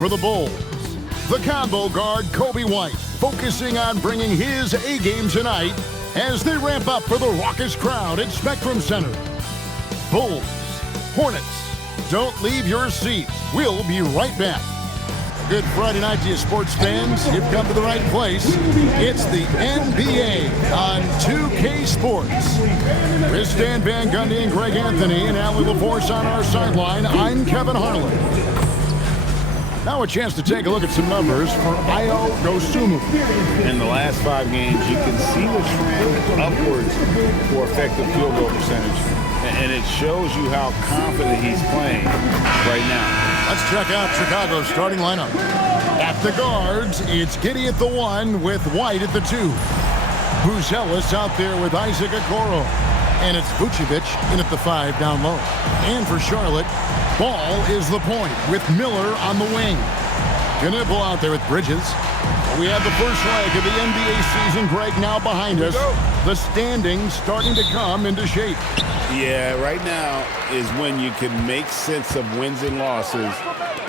For the Bulls, the combo guard Kobe White, focusing on bringing his A-game tonight as they ramp up for the raucous crowd at Spectrum Center. Bulls, Hornets, don't leave your seat. We'll be right back. Good Friday night to you, sports fans. You've come to the right place. It's the NBA on 2K Sports. With Stan Van Gundy and Greg Anthony and Allie LaForce on our sideline, I'm Kevin Harlan. Now a chance to take a look at some numbers for Ayo Dosunmu. In the last 5 games, you can see the trend upwards for effective field goal percentage. And it shows you how confident he's playing right now. Let's check out Chicago's starting lineup. At the guards, it's Giddey at the 1 with White at the 2. Buzelis out there with Isaac Okoro. And it's Vucevic in at the 5 down low. And for Charlotte, Ball is the point with Miller on the wing. Knipple out there with Bridges. We have the first leg of the NBA season, Greg, now behind us. The standings starting to come into shape. Yeah, right now is when you can make sense of wins and losses.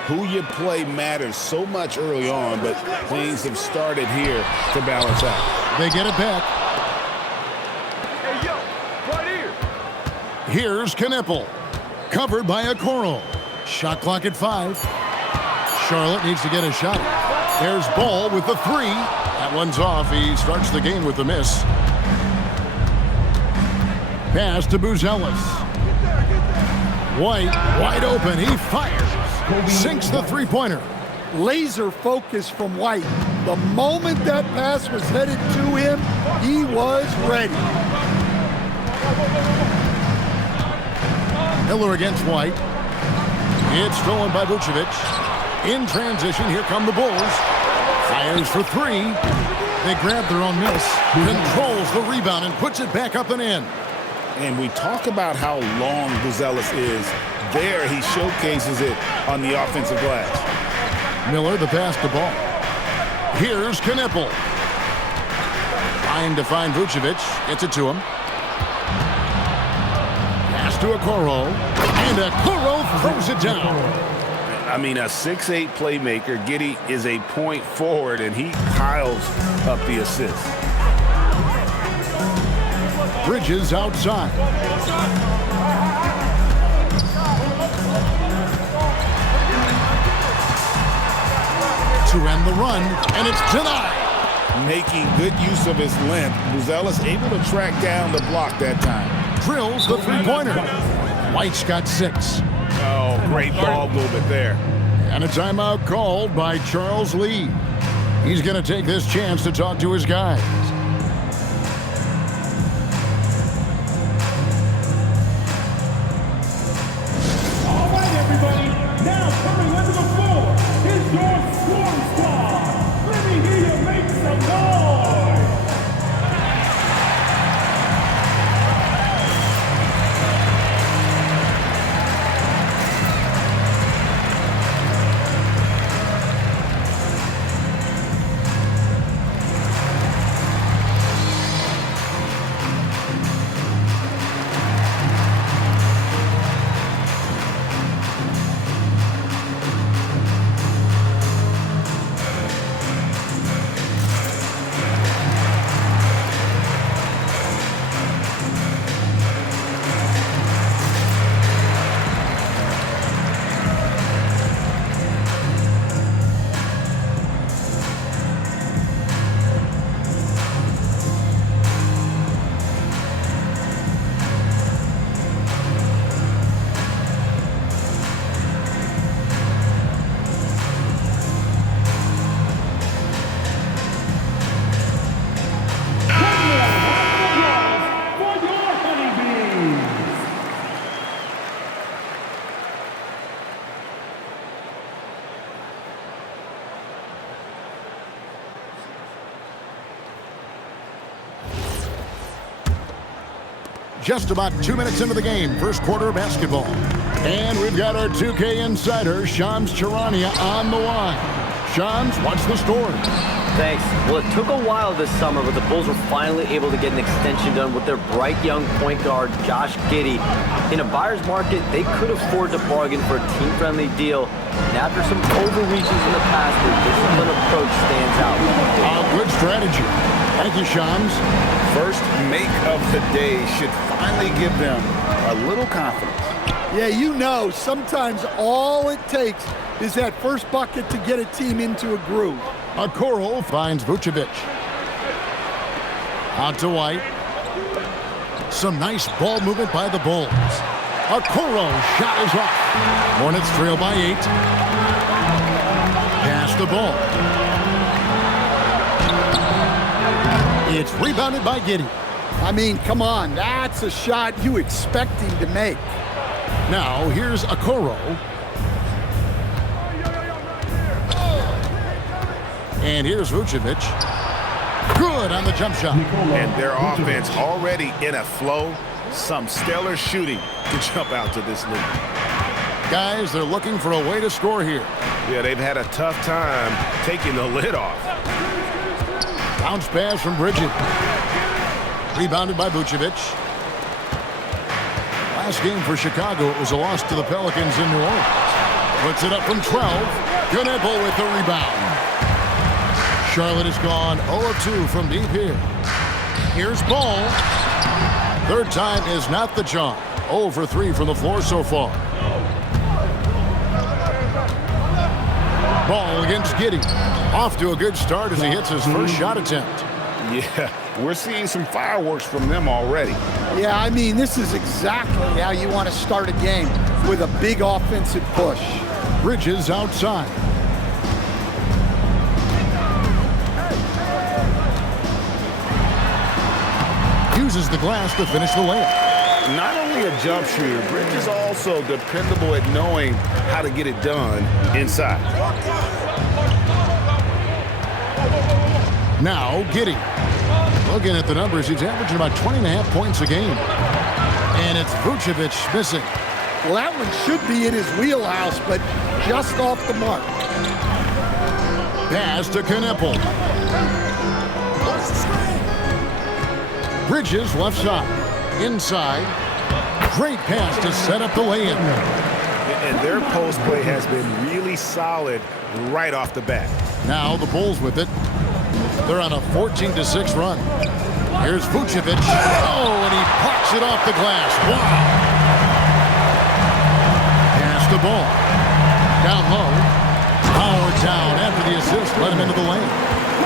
Who you play matters so much early on, but things have started here to balance out. They get it back. Hey, yo, right here. Here's Knipple. Covered by Okoro. Shot clock at 5. Charlotte needs to get a shot. There's Ball with the 3. That one's off. He starts the game with the miss. Pass to Buzelis. White, wide open. He fires. Sinks the three-pointer. Laser focus from White. The moment that pass was headed to him, he was ready. Miller against White. It's stolen by Vucevic. In transition, here come the Bulls. Fires for 3. They grab their own miss. Controls the rebound and puts it back up and in. And we talk about how long Buzelis is. There, he showcases it on the offensive glass. Miller, the pass to Ball. Here's Knipple. Trying to find Vucevic. Gets it to him. Pass to Okoro. And Okoro throws it down. I mean, a 6'8" playmaker. Giddey is a point forward, and he piles up the assists. Bridges outside. To end the run, and it's denied. Making good use of his length, Buzelis able to track down the block that time. Drills the three-pointer. White's got 6. Oh, great ball movement there. And a timeout called by Charles Lee. He's going to take this chance to talk to his guys. All right, everybody. Now coming onto the floor is your swarm squad. Let me hear you make some noise. Just about 2 minutes into the game, first quarter of basketball. And we've got our 2K insider, Shams Charania, on the line. Shams, what's the story? Thanks. Well, it took a while this summer, but the Bulls were finally able to get an extension done with their bright young point guard, Josh Giddey. In a buyer's market, they could afford to bargain for a team-friendly deal. And after some overreaches in the past, their disciplined approach stands out. Good strategy. Thank you, Shams. First make of the day should finally give them a little confidence. Yeah, you know, sometimes all it takes is that first bucket to get a team into a groove. Okoro finds Vucevic. Out to White. Some nice ball movement by the Bulls. Okoro shot is off. Hornets trail by 8. Pass the ball. It's rebounded by Giddey. I mean, come on, that's a shot you expect him to make. Now, here's Okoro. And here's Vucevic. Good on the jump shot. And their offense already in a flow. Some stellar shooting to jump out to this lead. Guys, they're looking for a way to score here. Yeah, they've had a tough time taking the lid off. Bounce pass from Bridges. Rebounded by Vucevic. Last game for Chicago, it was a loss to the Pelicans in New Orleans. Puts it up from 12. Knueppel with the rebound. Charlotte has gone 0 of 2 from deep here. Here's Ball. Third time is not the charm. 0 for 3 from the floor so far. Ball against Giddey. Off to a good start as he hits his first shot attempt. Yeah, we're seeing some fireworks from them already. Yeah, I mean, this is exactly how you want to start a game, with a big offensive push. Bridges outside. Uses the glass to finish the layup. Not only a jump shooter, Bridges also dependable at knowing how to get it done inside. Now, Giddey. Looking at the numbers, he's averaging about 20.5 points a game. And it's Vucevic missing. Well, that one should be in his wheelhouse, but just off the mark. Pass to Knueppel. Bridges left side. Inside. Great pass to set up the lay-in. And their post play has been really solid right off the bat. Now the Bulls with it. They're on a 14-6 run. Here's Vucevic. Oh, and he pucks it off the glass. Wow. Pass the ball. Down low. Power down after the assist. Let him into the lane.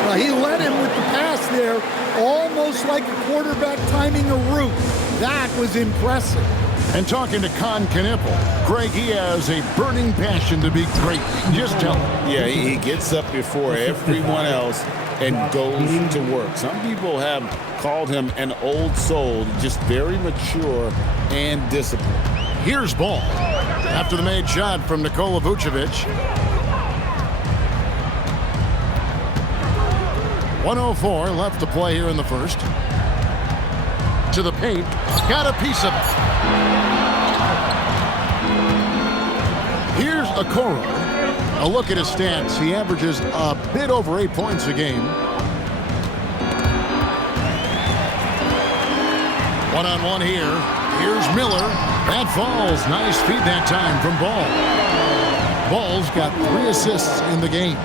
Well, he led him with the pass there, almost like a quarterback timing a route. That was impressive. And talking to Knueppel, Greg, he has a burning passion to be great. Just tell him. Yeah, he gets up before everyone else and goes to work. Some people have called him an old soul, just very mature and disciplined. Here's Ball. After the made shot from Nikola Vucevic. 1:04 left to play here in the first. To the paint. Got a piece of it. Here's Okoro. A look at his stats. He averages a bit over 8 points a game. One-on-one here. Here's Miller. That falls. Nice feed that time from Ball. Ball's got 3 assists in the game.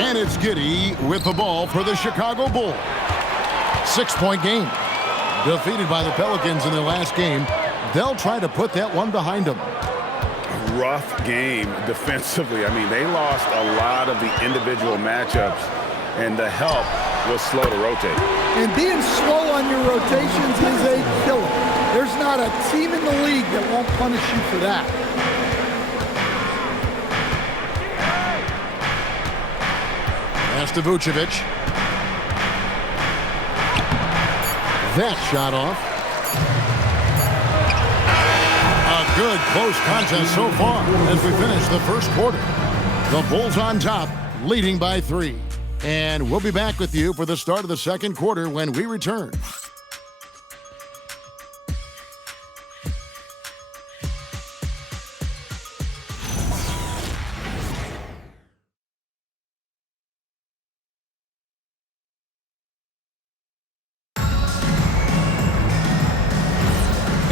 And it's Giddey with the ball for the Chicago Bulls. 6-point game. Defeated by the Pelicans in their last game. They'll try to put that one behind them. Rough game defensively. I mean, they lost a lot of the individual matchups, and the help was slow to rotate. And being slow on your rotations is a killer. There's not a team in the league that won't punish you for that. Pass to Vucevic. That shot off. A good close contest so far as we finish the first quarter. The Bulls on top, leading by 3. And we'll be back with you for the start of the second quarter when we return.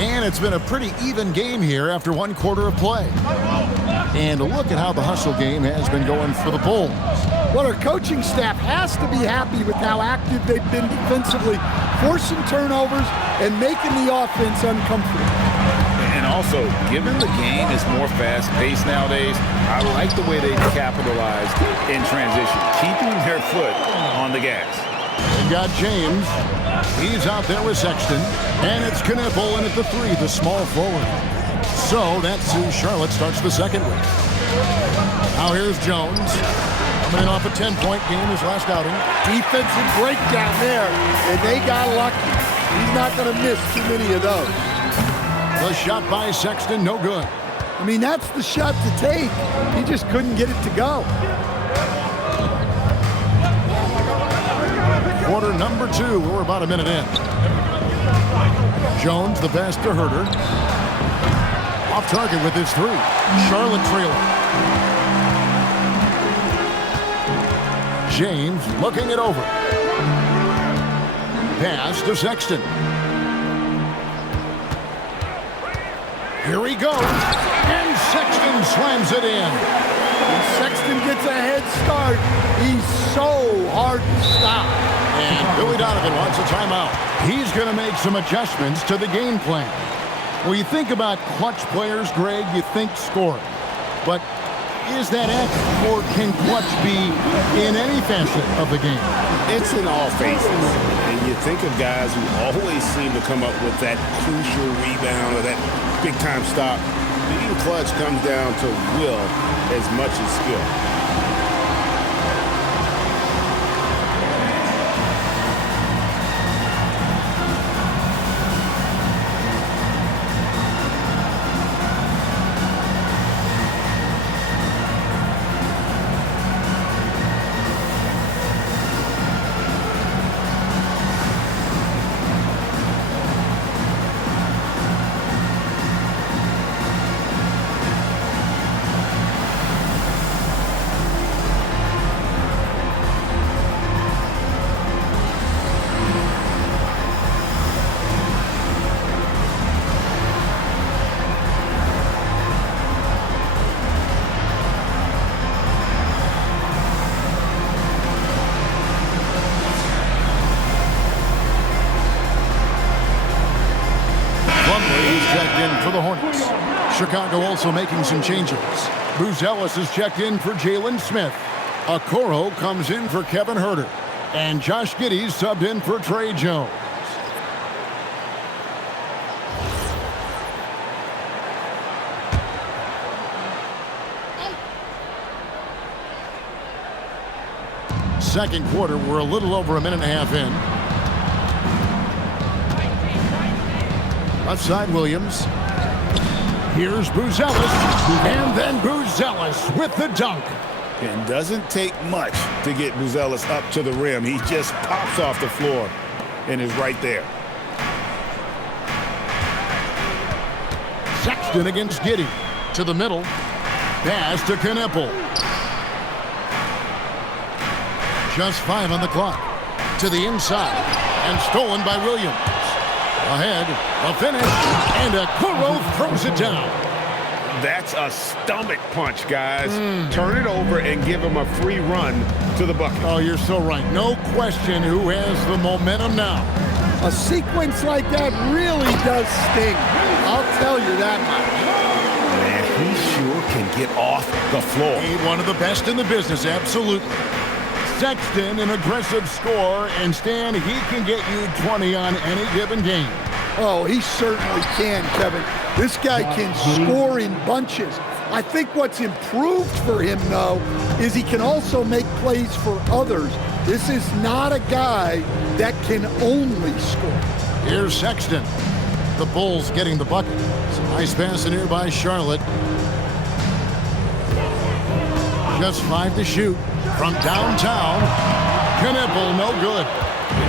And it's been a pretty even game here after one quarter of play. And look at how the hustle game has been going for the Bulls. Well, our coaching staff has to be happy with how active they've been defensively, forcing turnovers and making the offense uncomfortable. And also, given the game is more fast-paced nowadays, I like the way they capitalized in transition, keeping their foot on the gas. They've got James. He's out there with Sexton. And it's Knippel in at the 3, the small forward. So that's who Charlotte starts the second with. Now here's Jones. Coming in off a 10-point game his last outing. Defensive breakdown there, and they got lucky. He's not going to miss too many of those. The shot by Sexton, no good. I mean, that's the shot to take. He just couldn't get it to go. Quarter number 2, we're about a minute in. Jones, the pass to Herter. Off target with his 3. Charlotte trailing. James looking it over. Pass to Sexton. Here he goes. And Sexton slams it in. When Sexton gets a head start, he's so hard to stop. And Billy Donovan wants a timeout. He's going to make some adjustments to the game plan. When you think about clutch players, Greg, you think scoring. But is that accurate, or can clutch be in any facet of the game? It's in all phases. And you think of guys who always seem to come up with that crucial rebound or that big-time stop. Being clutch comes down to will as much as skill. Checked in for the Hornets. Chicago also making some changes. Buzelis is checked in for Jalen Smith. Okoro comes in for Kevin Herter. And Josh Giddey's subbed in for Trey Jones. Second quarter, we're a little over a minute and a half in. Left side, Williams. Here's Buzelis, and then Buzelis with the dunk. It doesn't take much to get Buzelis up to the rim. He just pops off the floor and is right there. Sexton against Giddey. To the middle. Pass to Knippel. Just 5 on the clock. To the inside. And stolen by Williams. Ahead, a finish, and Okoro throws it down. That's a stomach punch, guys. Turn it over and give him a free run to the bucket. Oh, you're so right. No question who has the momentum now. A sequence like that really does sting. I'll tell you that much. Man, he sure can get off the floor. He's one of the best in the business, absolutely. Sexton, an aggressive scorer, and Stan, he can get you 20 on any given game. Oh, he certainly can, Kevin. This guy can score in bunches. I think what's improved for him, though, is he can also make plays for others. This is not a guy that can only score. Here's Sexton. The Bulls getting the bucket. It's a nice pass in here by Charlotte. Just 5 to shoot from downtown. Knippel, no good.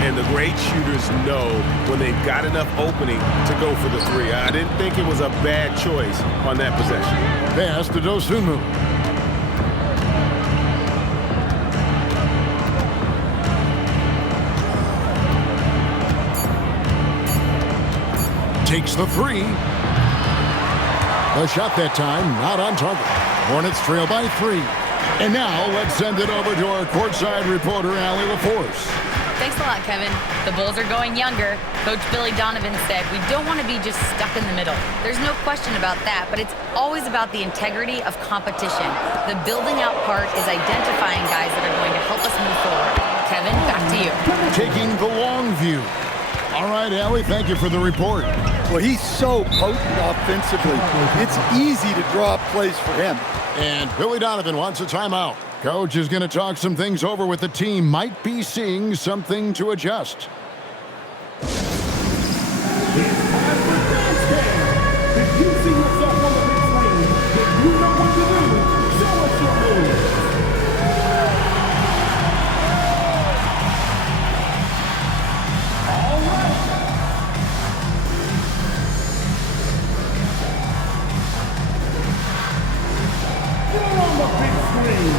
And the great shooters know when they've got enough opening to go for the 3. I didn't think it was a bad choice on that possession. Pass to Dosunmu. Takes the 3. The shot that time, not on target. Hornets trail by 3. And now let's send it over to our courtside reporter, Allie LaForce. Thanks a lot, Kevin. The Bulls are going younger. Coach Billy Donovan said, we don't want to be just stuck in the middle. There's no question about that, but it's always about the integrity of competition. The building out part is identifying guys that are going to help us move forward. Kevin, back to you. Taking the long view. All right, Allie, thank you for the report. Well, he's so potent offensively. It's easy to draw up plays for him. And Billy Donovan wants a timeout. Coach is going to talk some things over with the team. Might be seeing something to adjust. It's time for dance game. If you see yourself on the mixed lane, then you know what to do. Show us your moves. All right. You're on the big screen.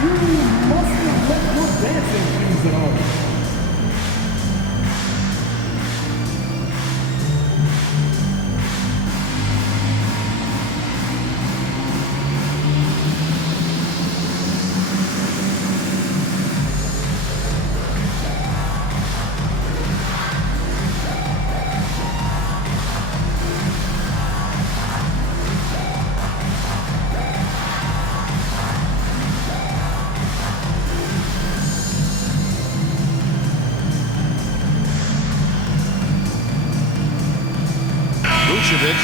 You must have left your dancing shoes at home.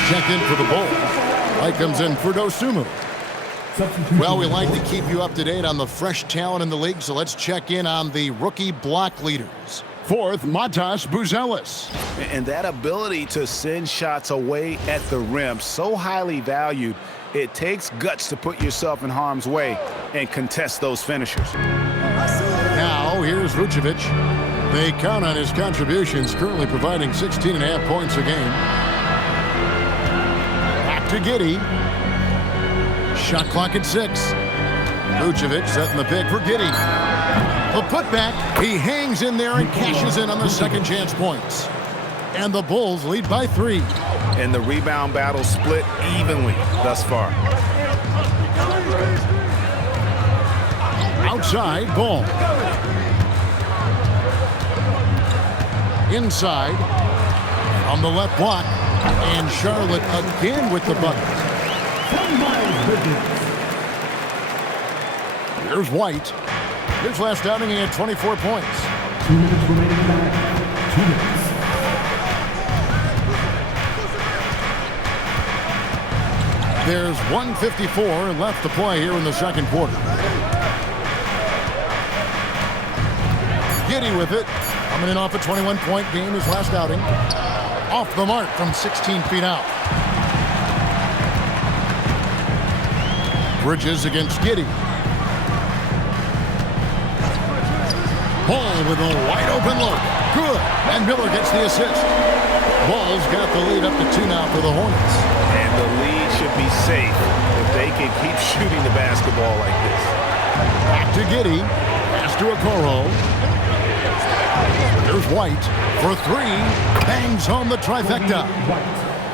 Check in for the Bulls. White comes in for Dosunmu. Well, we like to keep you up to date on the fresh talent in the league, so let's check in on the rookie block leaders. Fourth, Matas Buzelis. And that ability to send shots away at the rim, so highly valued, it takes guts to put yourself in harm's way and contest those finishers. Now, here's Vucevic. They count on his contributions, currently providing 16.5 points a game. To Giddey. Shot clock at 6. Vucevic setting the pick for Giddey. A putback. He hangs in there and cashes in on the second chance points. And the Bulls lead by 3. And the rebound battle split evenly thus far. Outside, ball. Inside. On the left block. And Charlotte again with the bucket. Here's White. His last outing, he had 24 points. 2 minutes remaining in the match. 2 minutes. There's 1:54 left to play here in the second quarter. Giddey with it. Coming in off a 21-point game his last outing. Off the mark from 16 feet out. Bridges against Giddey. Ball with a wide open look. Good. And Miller gets the assist. Ball's got the lead up to 2 now for the Hornets. And the lead should be safe if they can keep shooting the basketball like this. Back to Giddey. Pass to Okoro. Here's White for 3. Bangs home the trifecta.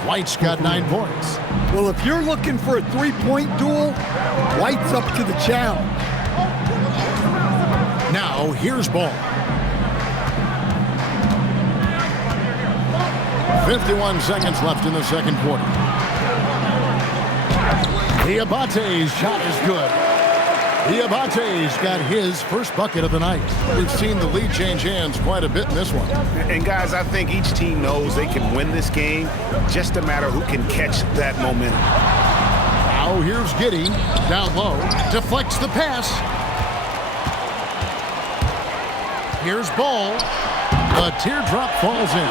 White's got 9 points. Well, if you're looking for a three-point duel, White's up to the challenge. Now, here's Ball. 51 seconds left in the second quarter. Diabate's shot is good. Diabate's got his first bucket of the night. We've seen the lead change hands quite a bit in this one. And guys, I think each team knows they can win this game. Just a matter who can catch that momentum. Now here's Giddey. Down low. Deflects the pass. Here's Ball. The teardrop falls in.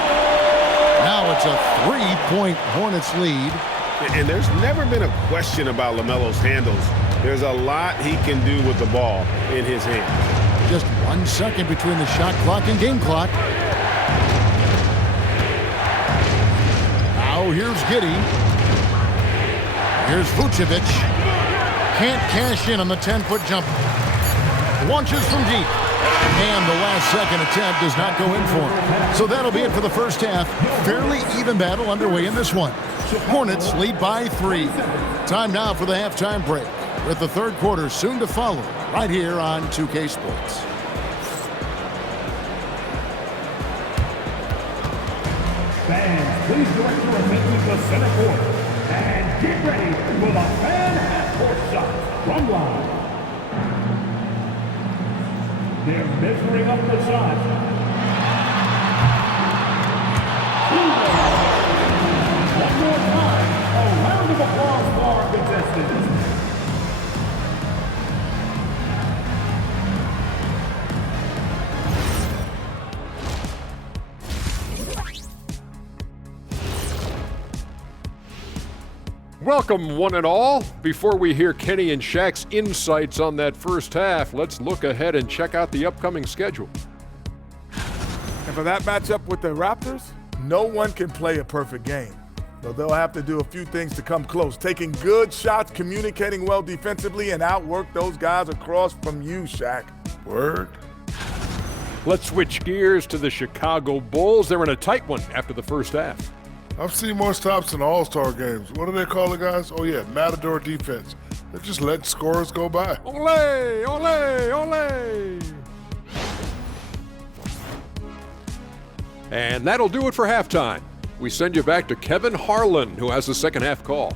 Now it's a 3-point Hornets lead. And there's never been a question about LaMelo's handles. There's a lot he can do with the ball in his hands. Just 1 second between the shot clock and game clock. Now here's Giddey. Here's Vucevic. Can't cash in on the 10-foot jumper. Launches from deep. And the last-second attempt does not go in for him. So that'll be it for the first half. Fairly even battle underway in this one. Hornets lead by 3. Time now for the halftime break, with the third quarter soon to follow, right here on 2K Sports. Fans, please direct your attention to the center court. And get ready for the fan half-court shot from line. They're measuring up the shot. One more time, a round of applause for our contestants. Welcome, one and all. Before we hear Kenny and Shaq's insights on that first half, let's look ahead and check out the upcoming schedule. And for that matchup with the Raptors, no one can play a perfect game. So they'll have to do a few things to come close. Taking good shots, communicating well defensively, and outwork those guys across from you, Shaq. Word. Let's switch gears to the Chicago Bulls. They're in a tight one after the first half. I've seen more stops in All-Star games. What do they call it, guys? Oh, yeah, Matador defense. They're just letting scorers go by. Ole, ole, ole. And that'll do it for halftime. We send you back to Kevin Harlan, who has the second half call.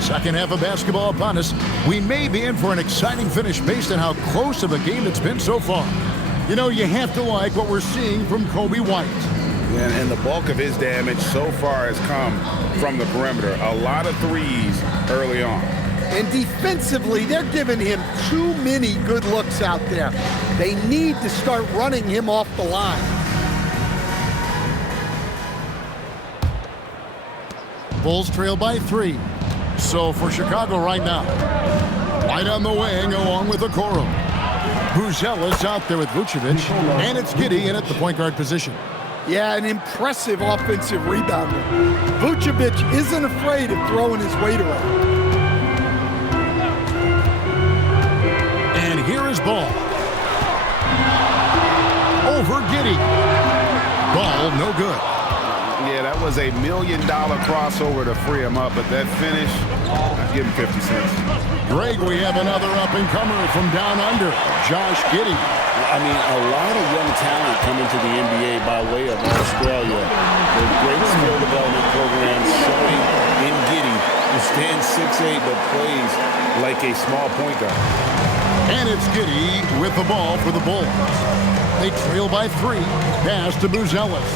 Second half of basketball upon us. We may be in for an exciting finish based on how close of a game it's been so far. You know, you have to like what we're seeing from Coby White. And the bulk of his damage so far has come from the perimeter. A lot of threes early on. And defensively, they're giving him too many good looks out there. They need to start running him off the line. Bulls trail by 3. So for Chicago right now, White on the wing along with Okoro. Buzelis out there with Vucevic, and it's Giddey in at the point guard position. Yeah, an impressive offensive rebounder. Vucevic isn't afraid of throwing his weight around. And here is Ball. Over Giddey. Ball no good. Yeah, that was $1 million crossover to free him up, but that finish, I'd give him 50 cents. Greg, we have another up-and-comer from down under, Josh Giddey. I mean, a lot of young talent coming to the NBA by way of Australia. The great skill development program showing in Giddey, who stands 6'8", but plays like a small point guard. And it's Giddey with the ball for the Bulls. They trail by 3. Pass to Buzelis.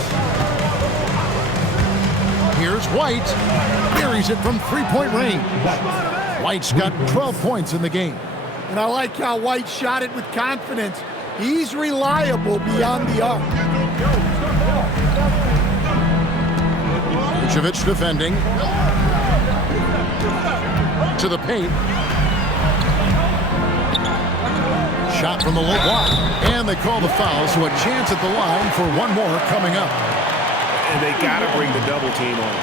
Here's White. Buries it from three-point range. White's got 12 points in the game. And I like how White shot it with confidence. He's reliable beyond the arc. Vucevic defending. To the paint. Shot from the low block. And they call the foul, so a chance at the line for one more coming up. And they got to bring the double team on.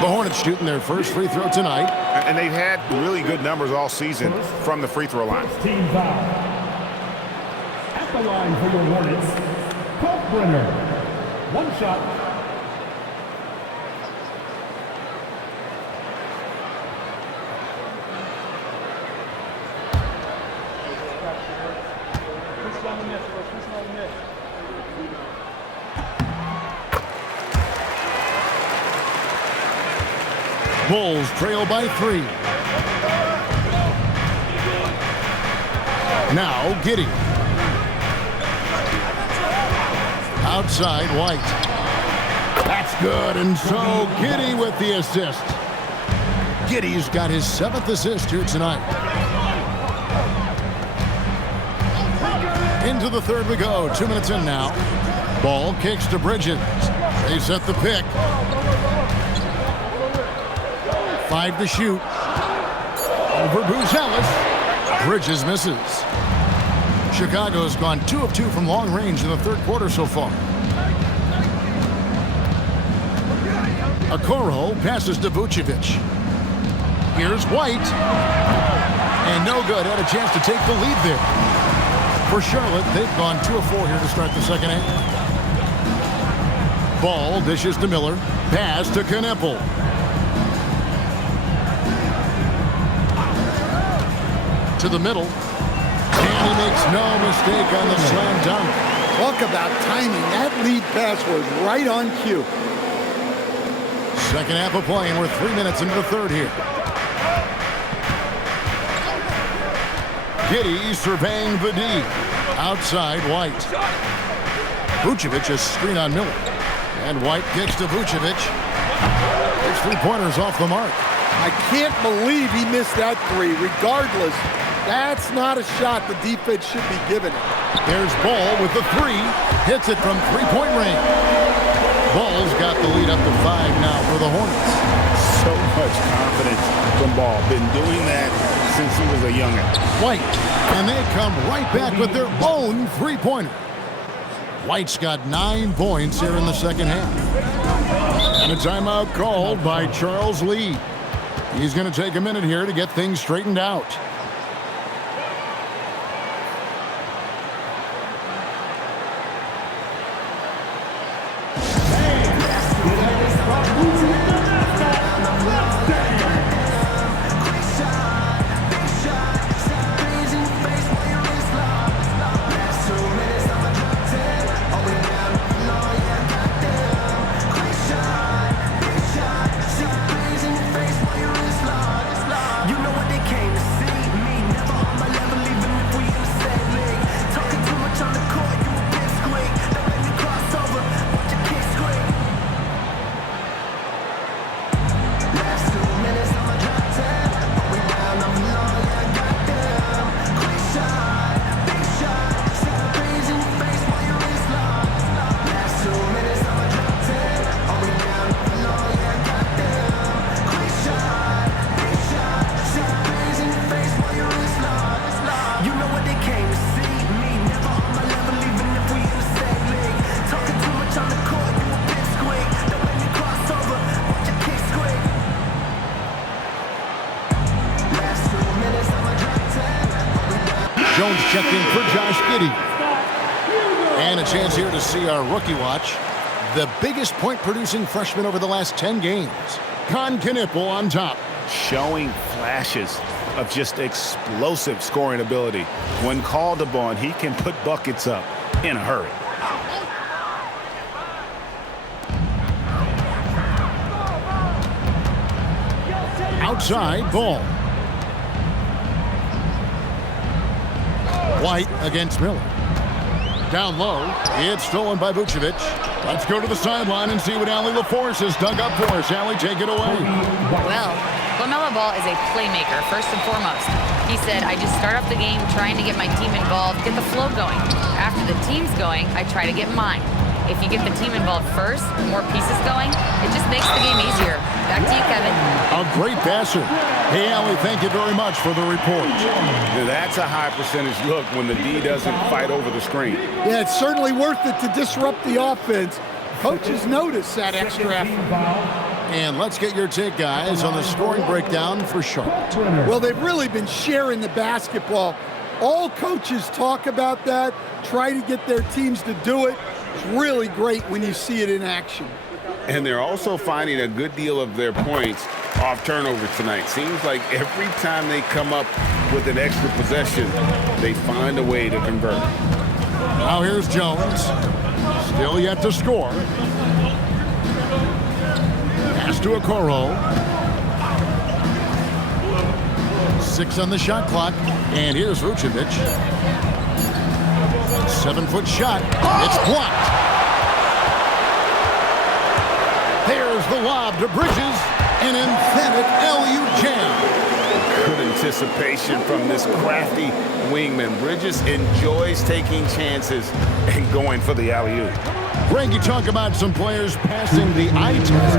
The Hornets shooting their first free throw tonight. And they've had really good numbers all season from the free throw line. Team foul. At the line for your Hornets, Kalkbrenner. One shot. Bulls trail by 3. Now Giddey. Outside White. That's good, and so Giddey with the assist. Giddey's got his 7th assist here tonight. Into the third we go. 2 minutes in now. Ball kicks to Bridges. They set the pick. 5 to shoot. Over Buzelis. Bridges misses. Chicago's gone 2 of 2 from long range in the third quarter so far. Okoro passes to Vucevic. Here's White. And no good. Had a chance to take the lead there. For Charlotte, they've gone 2 of 4 here to start the second half. Ball dishes to Miller. Pass to Kneppel. To the middle. And he makes no mistake on the slam dunk. Talk about timing. That lead pass was right on cue. Second half of play, and we're 3 minutes into the third here. Giddey surveying the D. Outside, White. Vucevic is screen on Miller. And White kicks to Vucevic. His three-pointers off the mark. I can't believe he missed that three. Regardless, that's not a shot the defense should be giving it. There's Ball with the three. Hits it from three-point range. Ball's got the lead up to 5 now for the Hornets. So much confidence from Ball. Been doing that since he was a youngin'. White, and they come right back with their own three-pointer. White's got 9 points here in the second half. And a timeout called by Charles Lee. He's going to take a minute here to get things straightened out. Jones checked in for Josh Giddey. And a chance here to see our rookie watch. The biggest point-producing freshman over the last 10 games. Kneppel on top. Showing flashes of just explosive scoring ability. When called upon, he can put buckets up in a hurry. Outside, Ball. White against Miller. Down low. It's stolen by Vucevic. Let's go to the sideline and see what Allie LaForce has dug up for us. Allie, take it away. Well, LaMelo Ball is a playmaker, first and foremost. He said, I just start off the game trying to get my team involved, get the flow going. After the team's going, I try to get mine. If you get the team involved first, more pieces going, it just makes the game easier. Back to you, Kevin. A great passer. Hey, Allie, thank you very much for the report. That's a high percentage look when the D doesn't fight over the screen. Yeah, it's certainly worth it to disrupt the offense. Coaches notice that extra effort. And let's get your take, guys, on the scoring breakdown for Charlotte. Well, they've really been sharing the basketball. All coaches talk about that, try to get their teams to do it. It's really great when you see it in action. And they're also finding a good deal of their points off turnovers tonight. Seems like every time they come up with an extra possession, they find a way to convert. Now here's Jones. Still yet to score. Pass to Okoro. 6 on the shot clock. And here's Vucevic. 7-foot shot. It's blocked. There's the lob to Bridges. An emphatic LU jam. Good anticipation from this crafty wingman. Bridges enjoys taking chances and going for the alley-oop. Greg, you talk about some players passing the eye test.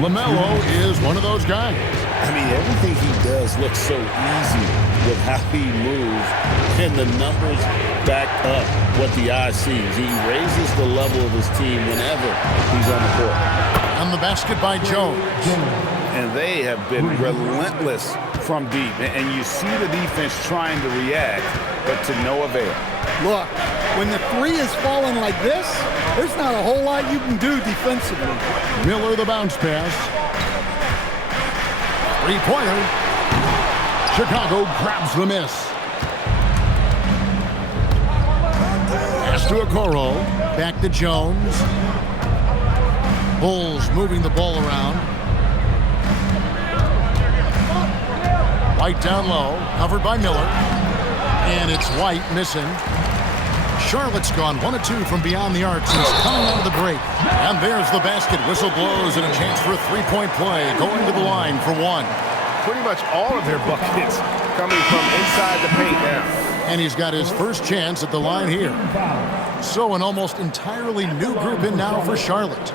LaMelo is one of those guys. I mean, everything he does looks so easy with how he moves and the numbers back up what the eye sees. He raises the level of his team whenever he's on the court. On the basket by Jones. And they have been relentless from deep. And you see the defense trying to react, but to no avail. Look, when the three is falling like this, there's not a whole lot you can do defensively. Miller the bounce pass. Three-pointer. Chicago grabs the miss. Pass to Okoro. Back to Jones. Bulls moving the ball around. White down low, covered by Miller. And it's White missing. Charlotte's gone 1 of 2 from beyond the arc since coming out of the break. And there's the basket. Whistle blows and a chance for a three-point play. Going to the line for one. Pretty much all of their buckets coming from inside the paint now. And he's got his first chance at the line here. So an almost entirely new group in now for Charlotte.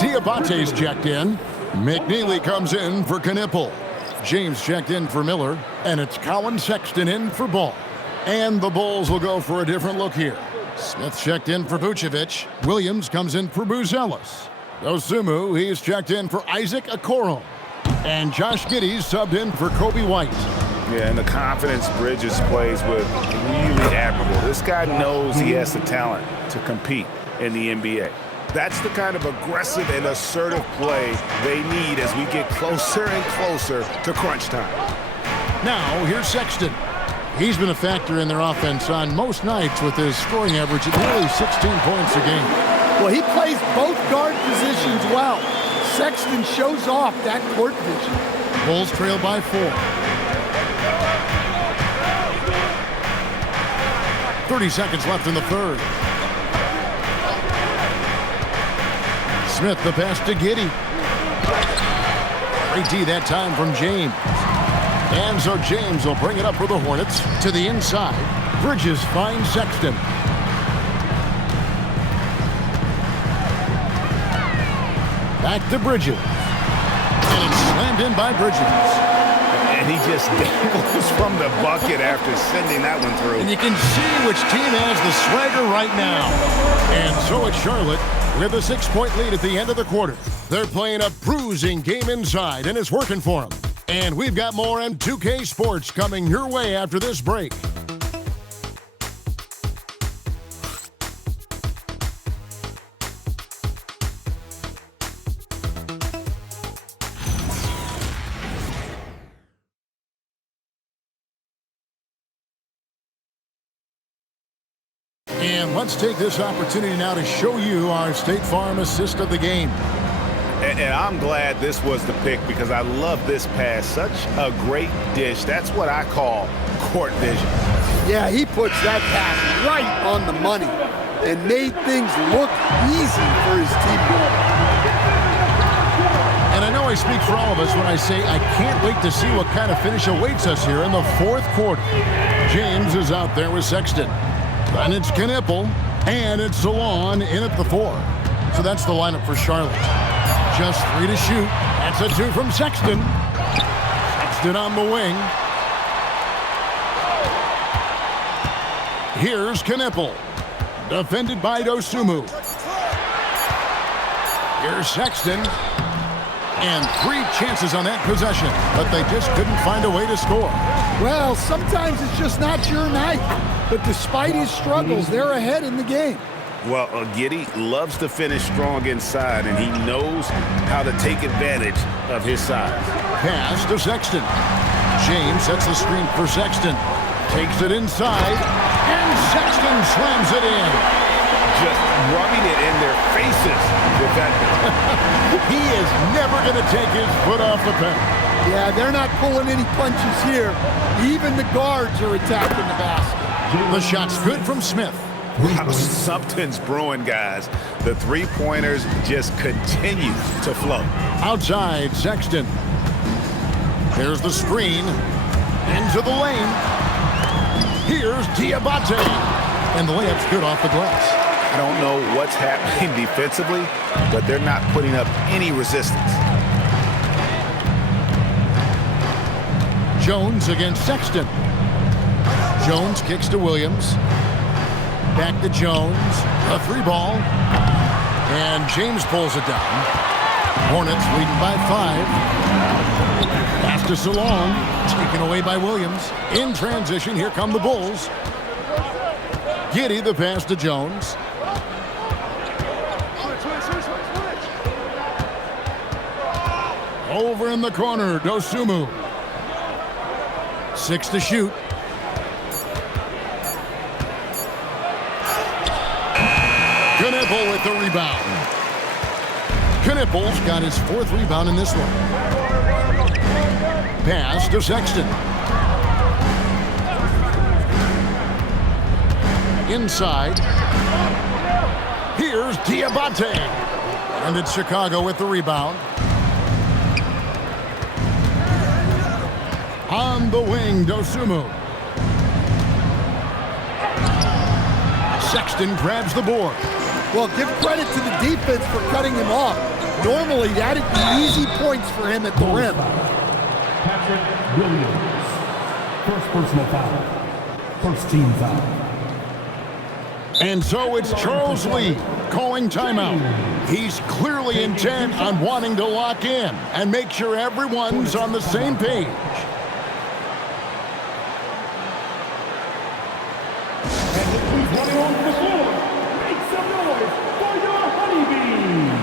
Diabate's checked in. McNeely comes in for Knipple. James checked in for Miller. And it's Colin Sexton in for Ball. And the Bulls will go for a different look here. Smith checked in for Vucevic. Williams comes in for Buzelis. Dosumu, he's checked in for Isaac Okoro. And Josh Giddey's subbed in for Kobe White. Yeah, and the confidence Bridges plays with, really admirable. This guy knows he has the talent to compete in the NBA. That's the kind of aggressive and assertive play they need as we get closer and closer to crunch time. Now, here's Sexton. He's been a factor in their offense on most nights with his scoring average at nearly 16 points a game. Well, he plays both guard positions well. Sexton shows off that court vision. Bulls trail by 4. 30 seconds left in the third. Smith the pass to Giddey. Great D that time from James. And so James will bring it up for the Hornets to the inside. Bridges finds Sexton. Back to Bridges. And it's slammed in by Bridges. And he just dangles from the bucket after sending that one through. And you can see which team has the swagger right now. And so it's Charlotte with a 6-point lead at the end of the quarter. They're playing a bruising game inside, and it's working for them. And we've got more M2K Sports coming your way after this break. And let's take this opportunity now to show you our State Farm assist of the game. And I'm glad this was the pick because I love this pass. Such a great dish. That's what I call court vision. Yeah, he puts that pass right on the money and made things look easy for his teammate. And I know I speak for all of us when I say I can't wait to see what kind of finish awaits us here in the fourth quarter. James is out there with Sexton. Then it's Knipple, and it's Salon in at the 4. So that's the lineup for Charlotte. Just 3 to shoot. That's a 2 from Sexton. Sexton on the wing. Here's Knipple. Defended by Dosumu. Here's Sexton. And 3 chances on that possession, but they just couldn't find a way to score. Well, sometimes it's just not your night. But despite his struggles, they're ahead in the game. Well, Giddey loves to finish strong inside, and he knows how to take advantage of his size. Pass to Sexton. James sets the screen for Sexton. Takes it inside, and Sexton slams it in. Just rubbing it in their faces with that. He is never going to take his foot off the pedal. Yeah, they're not pulling any punches here. Even the guards are attacking the basket. The shot's good from Smith. Wow, something's brewing, guys. The three-pointers just continue to flow. Outside, Sexton. There's the screen. Into the lane. Here's Diabate. And the layup's good off the glass. I don't know what's happening defensively, but they're not putting up any resistance. Jones against Sexton. Jones kicks to Williams. Back to Jones. A 3-ball. And James pulls it down. Hornets leading by 5. Pass to Salong. Taken away by Williams. In transition, here come the Bulls. Giddey the pass to Jones. Over in the corner, Dosumu. 6 to shoot. Knipple with the rebound. Knipple's got his 4th rebound in this one. Pass to Sexton. Inside. Here's Diabate. And it's Chicago with the rebound. On the wing, Dosumu. Sexton grabs the board. Well, give credit to the defense for cutting him off. Normally, that'd be easy points for him at the rim. Patrick Williams. First personal foul. First team foul. And so it's Charles Lee calling timeout. He's clearly intent on wanting to lock in and make sure everyone's on the same page. Running on the floor. Make some noise for your honeybees.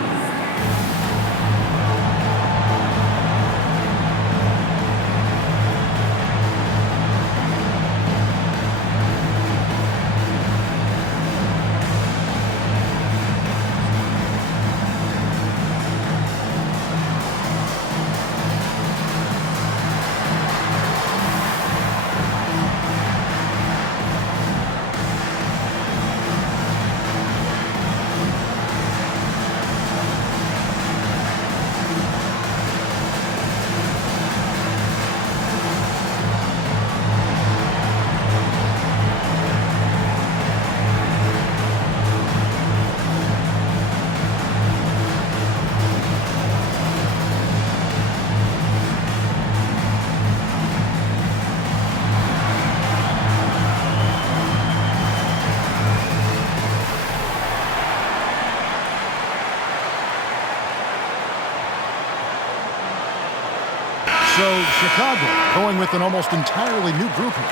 So Chicago going with an almost entirely new group here.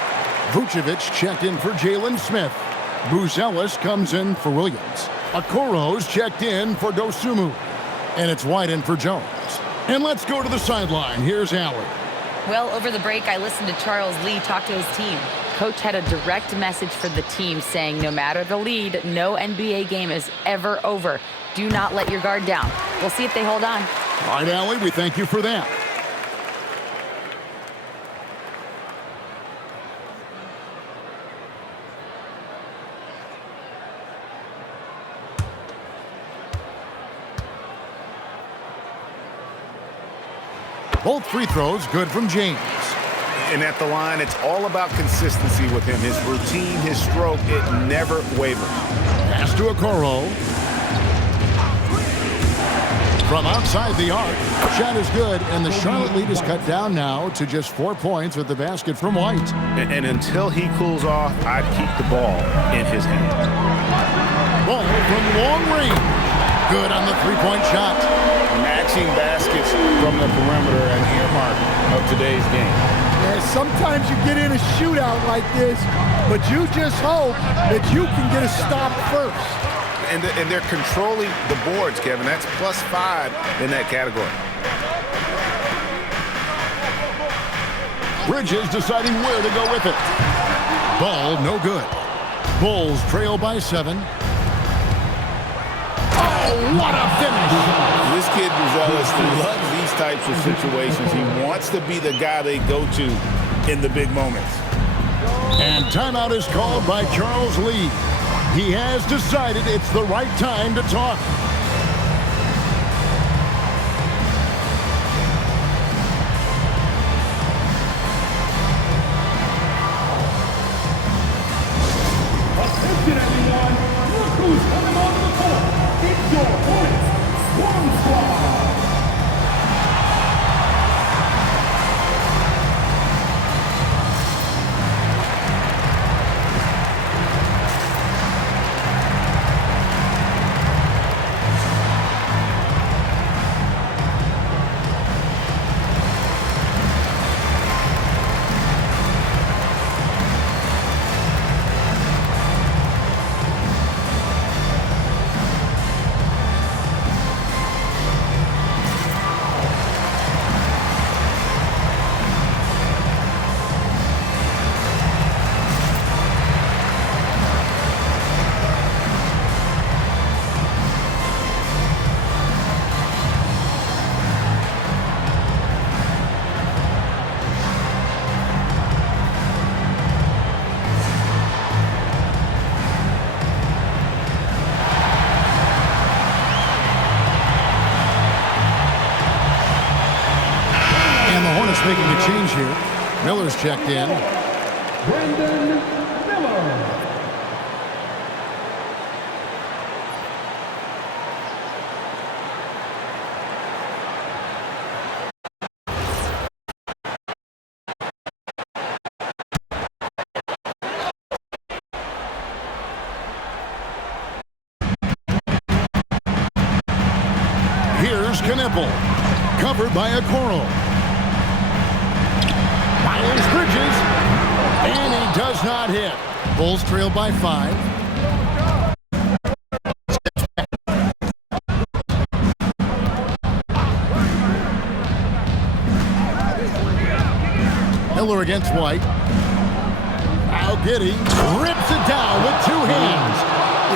Vucevic checked in for Jalen Smith. Buzelis comes in for Williams. Okoro's checked in for Dosumu. And it's White in for Jones. And let's go to the sideline. Here's Allen. Well, over the break, I listened to Charles Lee talk to his team. Coach had a direct message for the team saying no matter the lead, no NBA game is ever over. Do not let your guard down. We'll see if they hold on. All right, Allie, we thank you for that. Both free throws good from James. And at the line, it's all about consistency with him. His routine, his stroke, it never wavers. Pass to Okoro. From outside the arc, shot is good, and the Charlotte lead is cut down now to just 4 points with the basket from White. And until he cools off, I'd keep the ball in his hand. Ball from long range. Good on the three-point shot. Matching baskets from the perimeter, an earmark of today's game. Yeah, sometimes you get in a shootout like this, but you just hope that you can get a stop first. And they're controlling the boards, Kevin. That's +5 in that category. Bridges deciding where to go with it. Ball no good. Bulls trail by 7. Oh, what a finish! This kid, Buzelis, loves these types of situations. He wants to be the guy they go to in the big moments. And timeout is called by Charles Lee. He has decided it's the right time to talk. Attention, everyone! Look who's coming onto the court! It's your Hornets Swarm Squad! Hornets making a change here. Miller's checked in. Brandon Miller. Here's Knipple, covered by Okoro. Miles Bridges, and he does not hit. Bulls trail by 5. Miller against White. Now Giddey rips it down with 2 hands.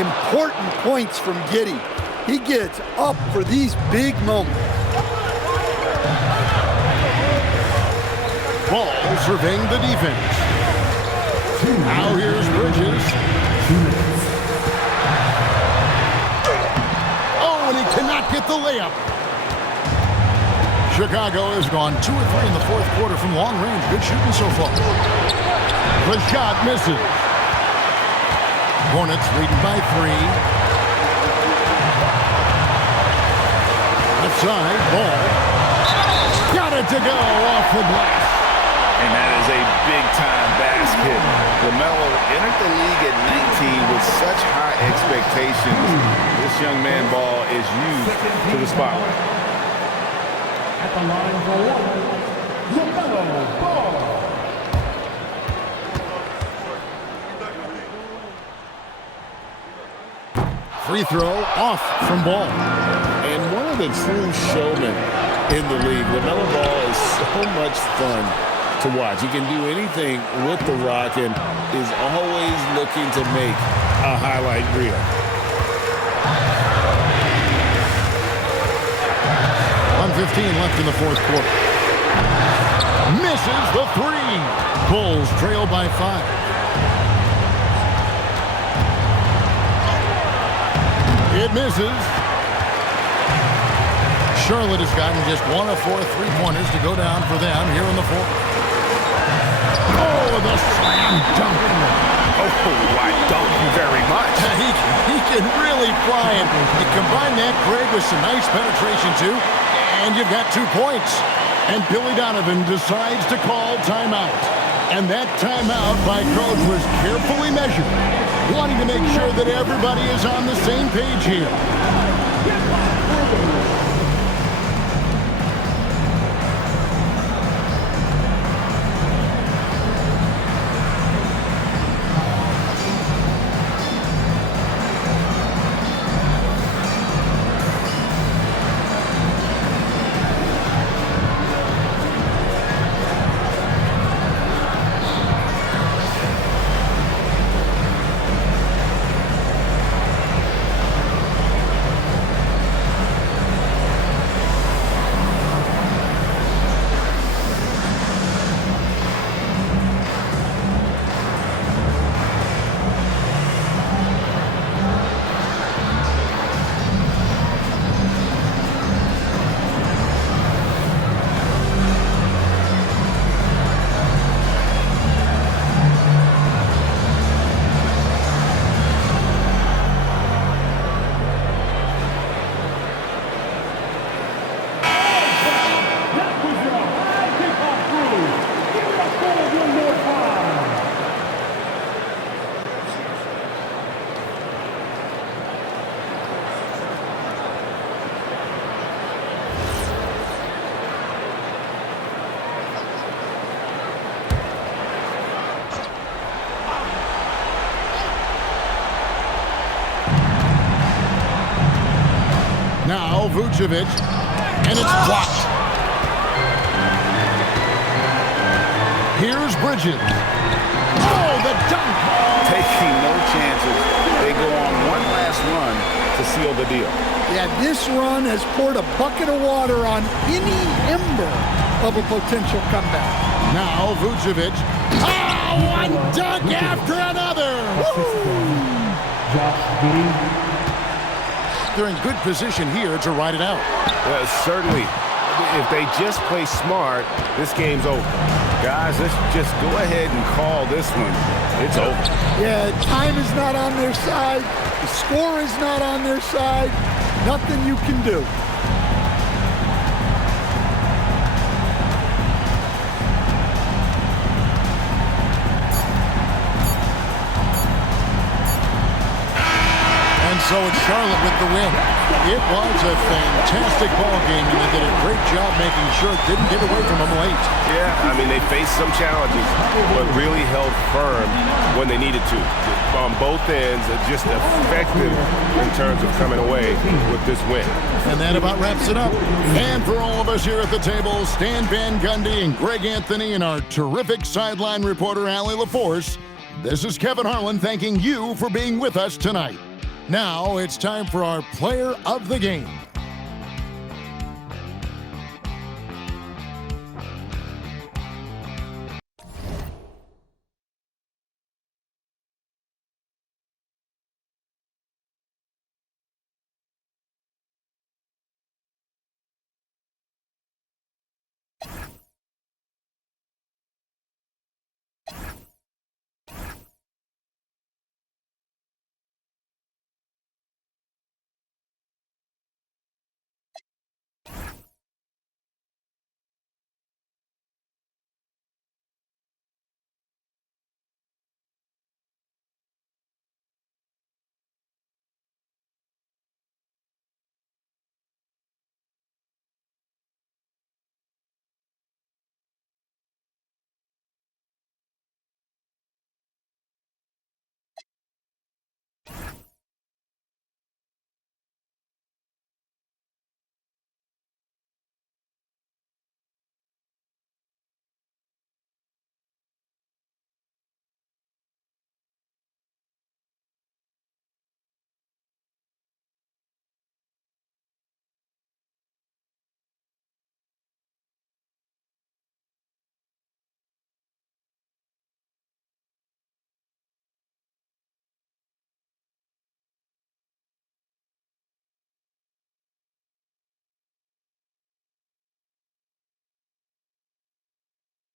Important points from Giddey. He gets up for these big moments. Ball surveying the defense. Now here's Bridges. Oh, and he cannot get the layup. Chicago has gone 2 of 3 in the fourth quarter from long range. Good shooting so far. The shot misses. Hornets leading by 3. Left side, ball. Got it to go off the glass. And that is a big-time basket. LaMelo entered the league at 19 with such high expectations. This young man ball is used to the spotlight. At the line for one, LaMelo Ball. Free throw off from Ball. And one of the true showmen in the league, LaMelo Ball is so much fun to watch. He can do anything with the rock and is always looking to make a highlight reel. .1:15 left in the fourth quarter. Misses the 3. Bulls trail by 5. It misses. Charlotte has gotten just 1 of 4 3-pointers to go down for them here in the fourth. Oh, the slam dunk. Oh, why don't you very much? He can really fly it. You combine that, Greg, with some nice penetration, too, and you've got 2 points. And Billy Donovan decides to call timeout. And that timeout by Coach was carefully measured, wanting to make sure that everybody is on the same page here. Now Vucevic, and it's blocked. Here's Bridges. Oh, the dunk! Taking no chances. They go on one last run to seal the deal. Yeah, this run has poured a bucket of water on any ember of a potential comeback. Now Vucevic. Oh, one dunk after another! Josh Giddey. They're in good position here to ride it out. Certainly. if they just play smart, this game's over. Guys, let's just go ahead and call this one. It's over. Yeah, time is not on their side. The score is not on their side. Nothing you can do. And so it's Charlotte with the win. It was a fantastic ball game, and they did a great job making sure it didn't get away from them late. Yeah, I mean, they faced some challenges, but really held firm when they needed to. On both ends, just effective in terms of coming away with this win. And that about wraps it up. And for all of us here at the table, Stan Van Gundy and Greg Anthony and our terrific sideline reporter, Allie LaForce, this is Kevin Harlan thanking you for being with us tonight. Now it's time for our player of the game.